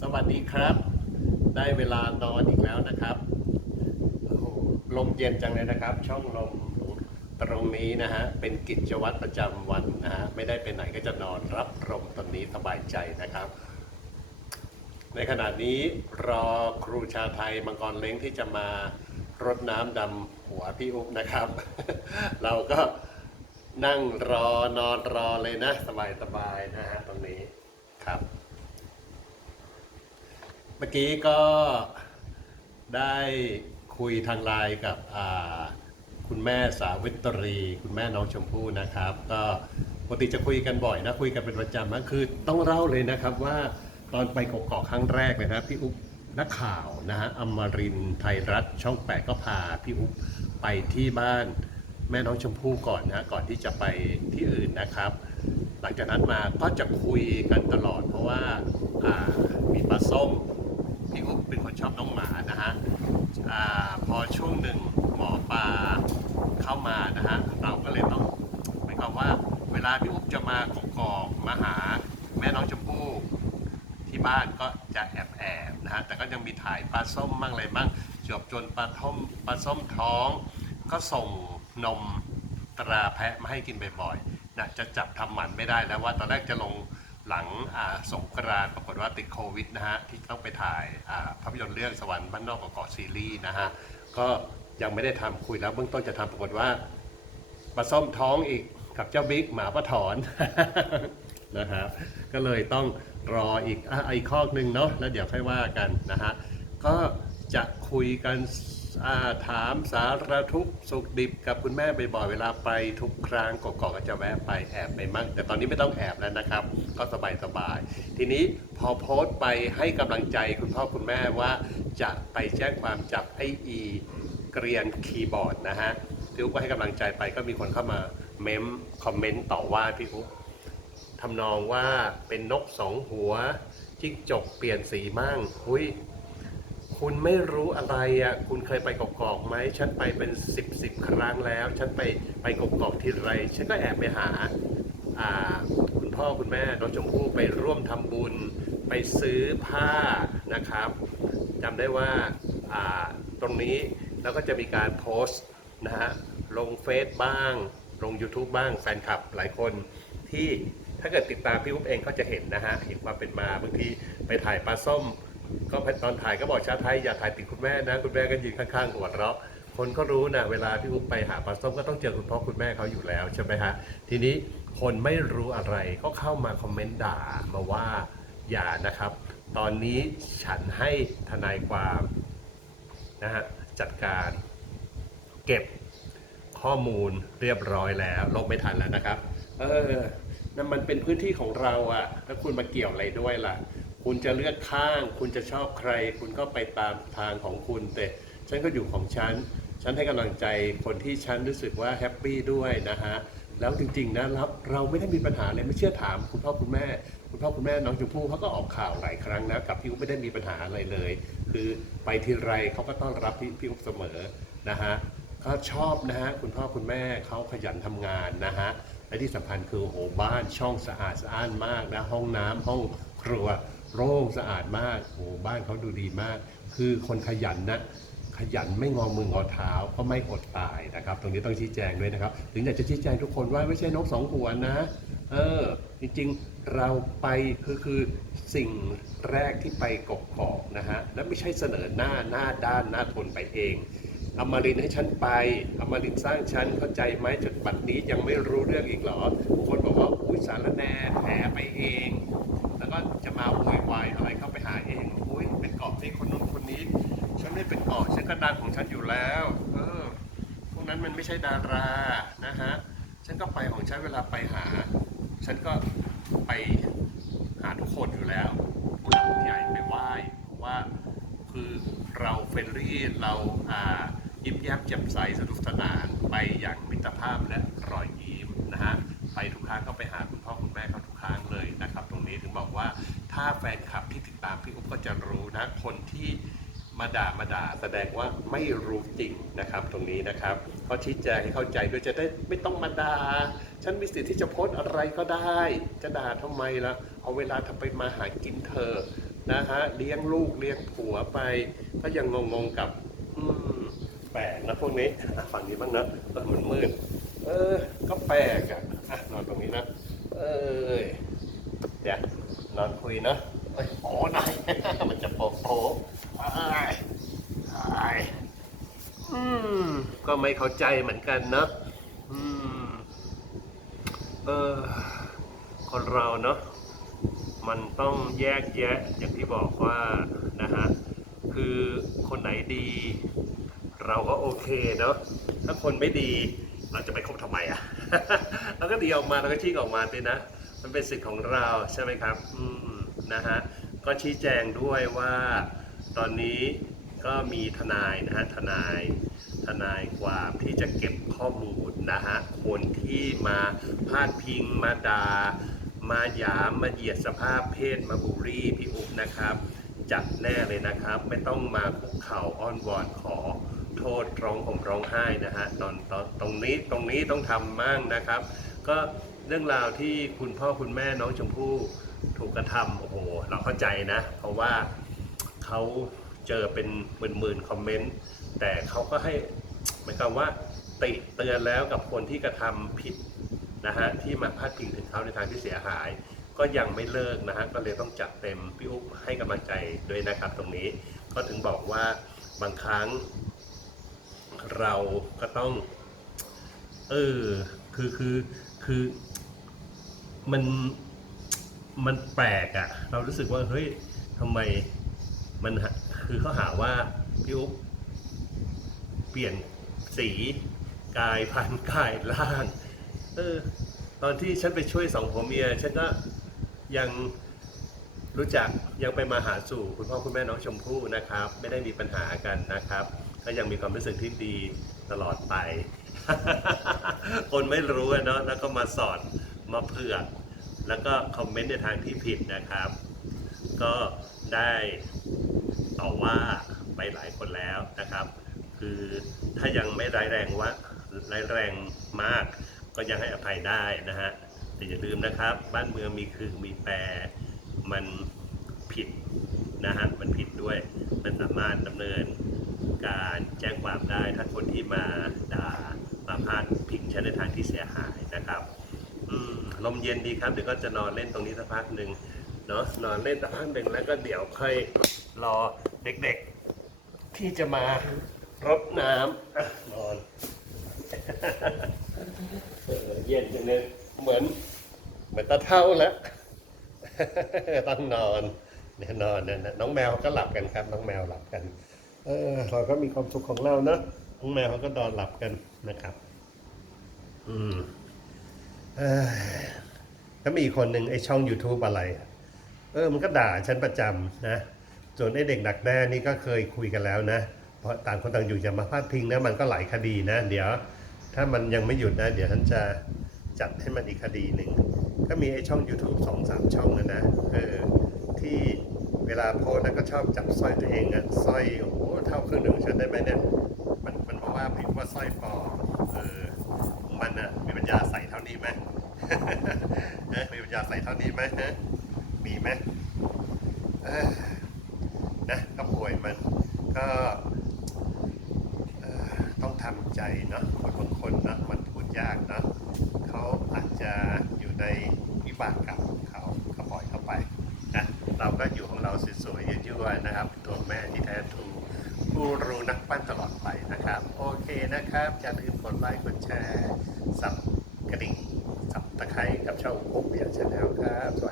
สวัสดีครับ ได้เวลานอนอีกแล้วนะครับโอ้โหลมเย็นจังเลยนะครับ ช่องลมตรงนี้นะฮะเป็นกิจวัตรประจำวันนะฮะไม่ได้ไปไหนก็จะนอนรับลมตรงนี้สบายใจนะครับ ในขณะนี้รอครูชาไทยมังกรเล้งที่จะมารดน้ำดำหัวพี่อุ๊บนะครับ เราก็นั่งรอนอนรอเลยนะ สบายๆนะฮะตรงนี้ครับ เมื่อกี้ก็ได้คุยทางไลน์กับคุณแม่สาวิตรี คุณแม่น้องชมพู่นะครับ ก็ปกติจะคุยกันบ่อยนะคุยกันเป็นประจำนะคือต้องเล่าเลยนะครับว่าตอนไปกกอกครั้งแรกเลยนะพี่อุ๊บนักข่าวนะฮะอมรินไทยรัฐช่องแปดก็พาพี่อุ๊บไปที่บ้านแม่น้องชมพู่ก่อนนะก่อนที่จะไปที่อื่นนะครับ หลังจากนั้นมาก็จะคุยกันตลอดเพราะว่ามีปลาส้ม พี่อุ๊บเป็นคนชอบน้องหมานะฮะอพอช่วงหนึ่งหมอปลาเข้ามานะฮะเราก็เลยต้องหมายความว่า เวลาพี่อุ๊บจะมากกอกมาหาแม่น้องชมพู่ที่บ้านก็จะแอบแอบนะฮะแต่ก็ยังมีถ่ายปลาส้มมั่งอะไรมั่งจบจนปลาท่อมปลาส้มท้อง ก็ส่งนมตราแพะมาให้กินบ่อยๆนะจะจับทำหมันไม่ได้แล้วว่าตอนแรกจะลง หลังสงกรานต์ปรากฏว่าติดโควิดนะฮะที่ต้องไปถ่ายภาพยนตร์เรื่องสวรรค์บ้านนอกกับเกาะซีรีส์นะฮะก็ยังไม่ได้ทำคุยแล้วเบื้องต้นจะทำปรากฏว่าปลาส้มท้องอีกกับเจ้าบิ๊กหมาป้าถอนนะครับก็เลยต้องรออีกอีกข้อหนึ่งเนาะแล้วเดี๋ยวค่อยว่ากันนะฮะก็จะคุยกัน อ่าถามสารทุกข์สุขดิบกับคุณแม่บ่อยๆเวลาไปทุกครั้งกอกๆก็จะแวะไปแอบไปมั่งแต่ตอนนี้ไม่ต้องแอบแล้วนะครับ ก็สบายสบายๆทีนี้พอโพสต์ไปให้กำลังใจคุณพ่อคุณแม่ว่าจะไปแจ้งความจับไออีเกรียนคีย์บอร์ดนะฮะพี่อุ๊บก็ให้กำลังใจไปก็มีคนเข้ามาเมมคอมเมนต์ต่อว่าพี่อุ๊บทำนองว่าเป็นนกสองหัวจิ้งจกเปลี่ยนสีมั่งหุย คุณไม่รู้อะไรอะคุณเคยไปกอกๆไหมฉันไปเป็นสิบสิบครั้งแล้ว ฉันไปไปกอกๆทีไร ฉันก็แอบไปหาอ่าคุณพ่อคุณแม่น้องชมพู่ไปร่วมทำบุญ ไปซื้อผ้านะครับจำได้ว่าอ่าตรงนี้แล้วก็จะมีการโพสต์นะฮะลงเฟซบ้าง ลง YouTube บ้างแฟนคลับหลายคนที่ถ้าเกิดติดตามพี่อุ๊บเองก็จะเห็นนะฮะเห็นความเป็นมาบางทีไปถ่ายปลาส้ม ก็ตอนถ่ายก็บอกชาไทยอย่าถ่ายติดคุณแม่นะ คุณแม่ก็ยืนข้างๆหัวเราะคนก็รู้นะเวลาพี่อุ๊บไปหาปลาส้มก็ต้องเจอคุณพ่อคุณแม่เขาอยู่แล้วใช่ไหมฮะทีนี้คนไม่รู้อะไรก็เข้ามาคอมเมนต์ด่ามาว่าอย่านะครับ ตอนนี้ฉันให้ทนายความนะฮะจัดการเก็บข้อมูลเรียบร้อยแล้วลบไม่ทันแล้วนะครับ เออนั่นมันเป็นพื้นที่ของเราอะแล้วคุณมาเกี่ยวอะไรด้วยล่ะ คุณจะเลือกข้าง คุณจะชอบใคร คุณก็ไปตามทางของคุณ แต่ฉันก็อยู่ของฉัน ฉันให้กำลังใจคนที่ฉันรู้สึกว่าแฮปปี้ด้วยนะฮะ แล้วจริงๆนะเราเราไม่ได้มีปัญหาเลยไม่เชื่อถามคุณพ่อคุณแม่ คุณพ่อคุณแม่น้องชมพู่เขาก็ออกข่าวหลายครั้งแล้วกับพี่อุ๊บไม่ได้มีปัญหาอะไรเลย คือไปทีไรเขาก็ต้อนรับพี่พี่อุ๊บเสมอนะฮะก็ชอบนะฮะคุณพ่อคุณแม่เขาขยันทำงานนะฮะและที่สำคัญคือโอ้โหบ้านช่องสะอาดสะอ้านมากนะห้องน้ำห้องครัว โล่งสะอาดมากโอ้บ้านเขาดูดีมาก คือคนขยันนะขยันไม่งอมืองอเท้าก็ไม่อดตายนะครับ ตรงนี้ต้องชี้แจงด้วยนะครับ ถึงอยากจะชี้แจงทุกคนว่าไม่ใช่นกสองหัวนะ เออ จริงๆเราไปคือคือสิ่งแรกที่ไปกกอกนะฮะ และไม่ใช่เสนอหน้าหน้าด้านหน้าทนไปเองอมรินให้ฉันไปอมรินสร้างฉันเข้าใจไหมจนบัดนี้ยังไม่รู้เรื่องอีกเหรอ คนบอกว่าอุ้ยสารแนแผลไปเอง แล้วก็จะมาโวยวายอะไรเข้าไปหาเองอุ้ยเป็นเกาะให้คนนู้นคนนี้ ฉันไม่เป็นเกาะฉันก็ดังของฉันอยู่แล้ว เออ พวกนั้นมันไม่ใช่ดารานะฮะ ฉันก็ไปของฉันเวลาไปหา ฉันก็ไปหาทุกคนอยู่แล้วผู้หลักผู้ใหญ่ไปไหว้เพราะว่าคือเราเฟรนลี่เราอ่ายิ้มแย้มแจ่มใสสนุกสนานไปอย่างมิตรภาพและรอยยิ้มนะฮะไปทุกครั้งก็ไปหาทุกครั้งเลยนะครับ ตรงนี้ถึงบอกว่า ถ้าแฟนคลับที่ติดตามพี่อุ๊บก็จะรู้นะ คนที่มาด่ามาด่าแสดงว่าไม่รู้จริงนะครับ ตรงนี้นะครับก็ชี้แจงให้เข้าใจด้วยจะได้ไม่ต้องมาด่าฉันมีสิทธิ์ที่จะโพสต์อะไรก็ได้ จะด่าทำไมล่ะเอาเวลาทำไปมาหากินเธอนะฮะเลี้ยงลูกเลี้ยงผัวไป ก็ยังงงๆกับ อืมแปลกนะพวกนี้ฝั่งนี้บ้างนะเออมันมืดเออ ก็แปลกอะนอนตรงนี้นะ เอ้ยเดี๋ยว นอนคุยนะเอ้ยโอ้นายมันจะโป๊ะโป๊ะอืมก็ไม่เข้าใจเหมือนกันเนาะอืมเออคนเราเนาะมันต้องแยกแยะอย่างที่บอกว่านะฮะคือคนไหนดี เราก็โอเคเนาะถ้าคนไม่ดีเราจะไปคบทำไมอะเราก็ดีออกมาเราก็ชี้ออกมาสินะ มันเป็นสิทธิ์ของเราใช่ไหมครับอืมนะฮะก็ชี้แจงด้วยว่าตอนนี้ก็มีทนายนะฮะทนายทนายความที่จะเก็บข้อมูลนะฮะคนที่มาพาดพิงมาด่ามาหยามมาเหยียดสภาพเพศมาบูลลี่พี่อุ๊บนะครับจัดแน่เลยนะครับ ไม่ต้องมาคุกเข่าอ้อนวอนขอโทษร้องผมร้องไห้นะฮะตอนตอนตรงนี้ตรงนี้ต้องทำมั่งนะครับ ก็ เรื่องราวที่คุณพ่อคุณแม่น้องชมพู่ถูกกระทำโอ้โหเราเข้าใจนะ เพราะว่าเขาเจอเป็นหมื่นๆคอมเมนต์แต่เขาก็ให้หมายความว่าติเตือนแล้วกับคนที่กระทำผิดนะฮะที่มาพาดพิงถึงเขาในทางที่เสียหาย ก็ยังไม่เลิกนะฮะก็เลยต้องจัดเต็มพี่อุ๊บให้กำลังใจด้วยนะครับตรงนี้ก็ถึงบอกว่าบางครั้ง เราก็ต้องเออคือคือคือ มันมันแปลกอะเรารู้สึกว่าเฮ้ยทำไมมันคือเขาหาว่าพี่อุ๊บเปลี่ยนสีกายพันกายร่าง เออ ตอนที่ฉันไปช่วยสองผัวเมีย ฉันก็ยังรู้จักยังไปมาหาสู่คุณพ่อคุณแม่น้องชมพู่นะครับ ไม่ได้มีปัญหากันนะครับ ก็ยังมีความรู้สึกที่ดีตลอดไป คนไม่รู้เนาะแล้วก็มาสอน มาเผือกแล้วก็คอมเมนต์ในทางที่ผิดนะครับ ก็ได้ต่อว่าไปหลายคนแล้วนะครับ คือถ้ายังไม่ร้ายแรงว่าร้ายแรงมาก ก็ยังให้อภัยได้นะฮะแต่อย่าลืมนะครับ บ้านเมืองมีคือมีแปรมันผิดนะฮะมันผิดด้วย มันสามารถดำเนินการแจ้งความได้ ถ้าคนที่มาด่ามาพาดพิงฉันในทางที่เสียหาย ลมเย็นดีครับเดี๋ยวก็จะนอนเล่นตรงนี้สักพักหนึ่งเนาะนอนเล่นสักพักหนึ่งแล้วก็เดี๋ยวค่อยรอเด็กๆ ที่จะมารดน้ำอนอนเย็นจังเลยเหมือนเหมือนตาเท่าแล้วต้องนอนเนี่ยนอนนะน้องแมวก็หลับกันครับ น้องแมวหลับกัน เออ เราก็มีความสุขของเราเนอะน้องแมวเขาก็นอนหลับกันนะครับ อืมเอ้ย แล้วมีอีกคนหนึ่งไอช่อง YouTube อะไร เออมันก็ด่าฉันประจำนะส่วนไอเด็กดักแด้นี่ก็เคยคุยกันแล้วนะ เพราะต่างคนต่างอยู่อย่ามาพาดพิงนะมันก็หลายคดีนะ เดี๋ยว ถ้ามันยังไม่หยุดนะ เดี๋ยวฉันจะจัดให้มันอีกคดีหนึ่งก็มีไอช่อง YouTube สองสามช่องนะนะเออที่เวลาโพสต์แล้วก็ชอบจับสร้อยตัวเองอะสร้อยโอ้โหเท่าครึ่งหนึ่งฉันได้ไหมเนี่ยมันมันบอกว่าผิดว่าสร้อยปอเออมันอะมีปัญญาใส่เท่านี้ไหม มีปัญญาใส่เท่านี้ไหมมีไหมนะก็ป่วยมันก็ต้องทำใจเนาะคนบางคนเนาะมันพูดยากเนาะเขาอาจจะอยู่ในวิบากกรรมของเขาเขาปล่อยเข้าไปนะเราก็อยู่ของเราสวยๆยั่วๆนะครับตัวแม่ที่แท้ทรูผู้รู้นักปั้นตลอดไปนะครับ โอเคนะครับอย่าลืมกดไลค์กดแชร์สับกระดิ่ง ไทยกับช่องปุ๊บเดียวชาแนลครับสวัสดี